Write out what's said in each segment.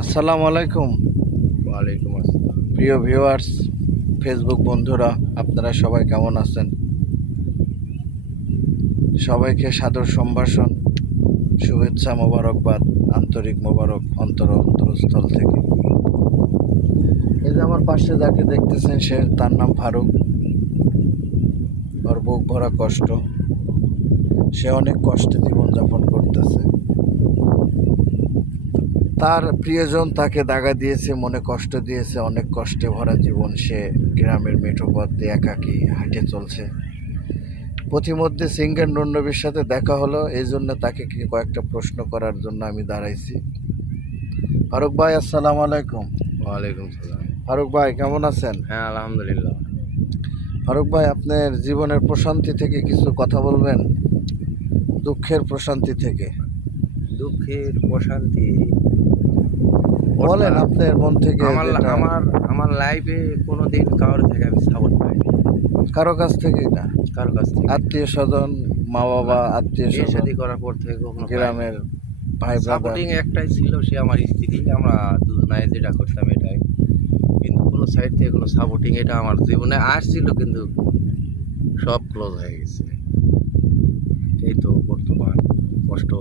আসসালামু আলাইকুম। ওয়ালাইকুম আসসালাম। প্রিয় ভিউয়ার্স, ফেসবুক বন্ধুরা, আপনারা সবাই কেমন আছেন? সবাইকে সাদর সম্ভাষণ, শুভেচ্ছা, মোবারকবাদ, আন্তরিক মোবারক অন্তরস্থল থেকে। এই যে আমার পাশে যাকে দেখতেছেন, তার নাম ফারুক। ওর বুক ভরা কষ্ট, সে অনেক কষ্টে জীবনযাপন করতেছে। তার প্রিয়জন তাকে দাগা দিয়েছে, মনে কষ্ট দিয়েছে, অনেক কষ্টে ভরা জীবন সে গ্রামের মেঠো পথ দিয়ে একাকী হাঁটে চলছে। পথিমধ্যে সিঙ্গার নন্নবীর সাথে দেখা হলো, এই জন্য তাকে কয়েকটা প্রশ্ন করার জন্য আমি দাঁড়াইছি। ফারুক ভাই, আসসালামু আলাইকুম। ওয়ালাইকুম সালাম। ফারুক ভাই, কেমন আছেন? হ্যাঁ, আলহামদুলিল্লাহ। ফারুক ভাই, আপনার জীবনের প্রশান্তি থেকে কিছু কথা বলবেন, দুঃখের প্রশান্তি থেকে দুঃখের প্রশান্তি বলেন, অর্থাৎ আপনার মন থেকে আমার যেটা। আমার আমার লাইফে কোনোদিন কারোর থেকে আমি সাপোর্ট পাইনি, কারো কাছ থেকেই না? কারোর কাছ থেকে আত্মীয় স্বজন, মা বাবা, না। আত্মীয় বিয়ে স্বজন, শাদী করার পর থেকে কখনো পাইনি। গ্রামের ভাই ব্রাদার? সাপোর্টিং একটাই ছিল, সে আমার স্ত্রী। আমরা দুজনায় যেটা করতাম এটাই, কিন্তু কোনো সাইড থেকে কোনো সাপোর্টিং এটা আমার জীবনে আসছিল, কিন্তু সব ক্লোজ হয়ে গেছে। এই তো বর্তমান কষ্ট,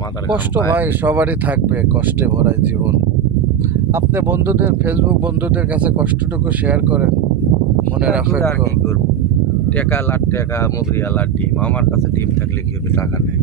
মাথার ঘাম কষ্ট পায়। ভাই সবারই থাকবে, কষ্টে ভরা জীবন। আপনি বন্ধুদের, ফেসবুক বন্ধুদের কাছে কষ্টটুকু শেয়ার করেন, মনের শেয়ার করে আর আফেক্ট। কি করবো? টাকা লাখ টাকা মুগরি আলার ডিম, আমার কাছে ডিম থাকলে কি হবে? টাকা নেই।